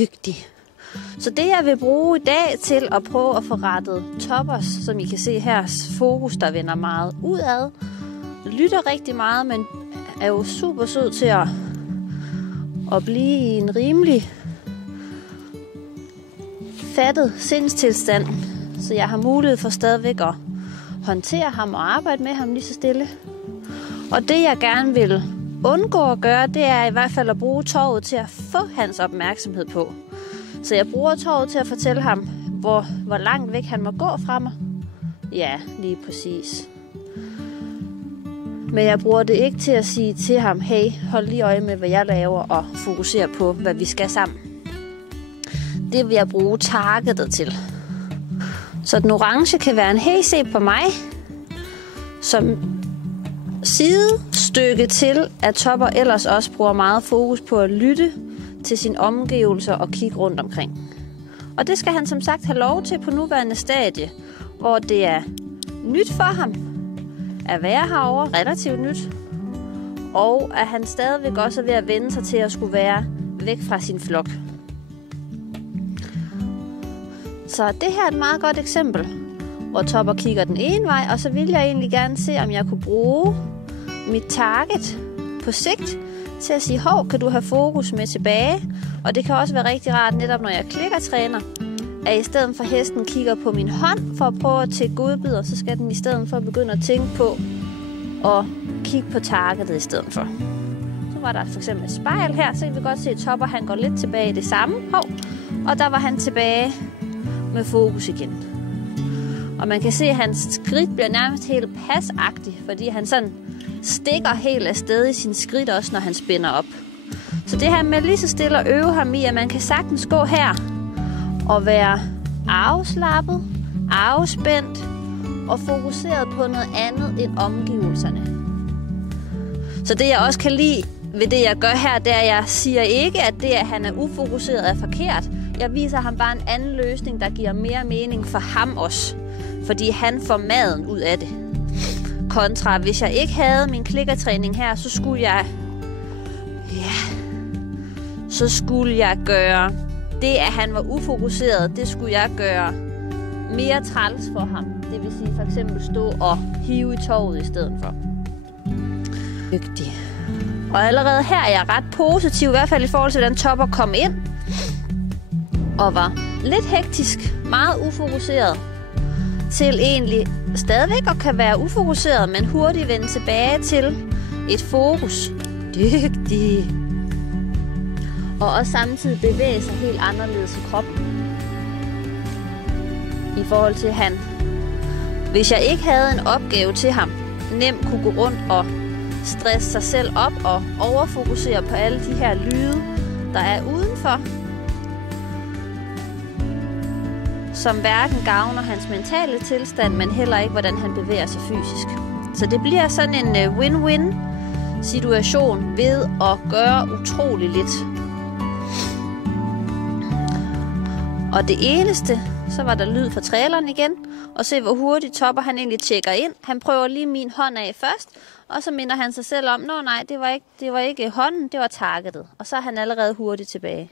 Dygtig. Så det jeg vil bruge i dag til at prøve at få rettet Toppers, som I kan se her, fokus der vender meget udad, lytter rigtig meget, men er jo super sød til at blive i en rimelig fattet sindstilstand, så jeg har mulighed for stadigvæk at håndtere ham og arbejde med ham lige så stille. Og det jeg gerne vil undgå at gøre, det er i hvert fald at bruge tovet til at få hans opmærksomhed på. Så jeg bruger tovet til at fortælle ham, hvor langt væk han må gå fra mig. Ja, lige præcis. Men jeg bruger det ikke til at sige til ham, hey, hold lige øje med, hvad jeg laver, og fokusere på, hvad vi skal sammen. Det vil jeg bruge targetet til. Så den orange kan være en hey, se på mig, som sidestykke til, at Topper ellers også bruger meget fokus på at lytte til sine omgivelser og kigge rundt omkring. Og det skal han som sagt have lov til på nuværende stadie, hvor det er nyt for ham at være herovre, relativt nyt, og at han stadigvæk også er ved at vende sig til at skulle være væk fra sin flok. Så det her er et meget godt eksempel, hvor Topper kigger den ene vej, og så vil jeg egentlig gerne se, om jeg kunne bruge mit target på sigt til at sige, hov, kan du have fokus med tilbage? Og det kan også være rigtig rart, netop når jeg klikkertræner, at i stedet for hesten kigger på min hånd for at prøve at tække godbidder, så skal den i stedet for begynde at tænke på at kigge på targetet i stedet for. Så var der for eksempel et spejl her, så kan vi godt se, at Topper han går lidt tilbage i det samme. Hov, og der var han tilbage med fokus igen. Og man kan se, at hans skridt bliver nærmest helt pasagtig, fordi han sådan stikker helt afsted i sin skridt også, når han spænder op. Så det her med lige så stille at øve ham i, at man kan sagtens gå her og være afslappet, afspændt og fokuseret på noget andet end omgivelserne. Så det jeg også kan lide ved det jeg gør her, det er, at jeg siger ikke, at det at han er ufokuseret er forkert. Jeg viser ham bare en anden løsning, der giver mere mening for ham også. Fordi han får maden ud af det. Kontra, hvis jeg ikke havde min klikkertræning her, så skulle jeg gøre det, at han var ufokuseret, det skulle jeg gøre mere træls for ham. Det vil sige for eksempel stå og hive i tovet i stedet for. Dygtig. Og allerede her er jeg ret positiv, i hvert fald i forhold til, hvordan Topper kom ind og var lidt hektisk, meget ufokuseret, til egentlig stadigvæk at kan være ufokuseret, men hurtigt vende tilbage til et fokus. Dygtig. Og også samtidig bevæge sig helt anderledes i kroppen. I forhold til han, hvis jeg ikke havde en opgave til ham, nemt kunne gå rundt og stresse sig selv op og overfokusere på alle de her lyde, der er udenfor, som hverken gavner hans mentale tilstand, men heller ikke, hvordan han bevæger sig fysisk. Så det bliver sådan en win-win situation ved at gøre utrolig lidt. Og det eneste, så var der lyd fra traileren igen, og se hvor hurtigt Topper han egentlig tjekker ind. Han prøver lige min hånd af først, og så minder han sig selv om, nej, det var ikke hånden, det var targetet. Og så er han allerede hurtigt tilbage.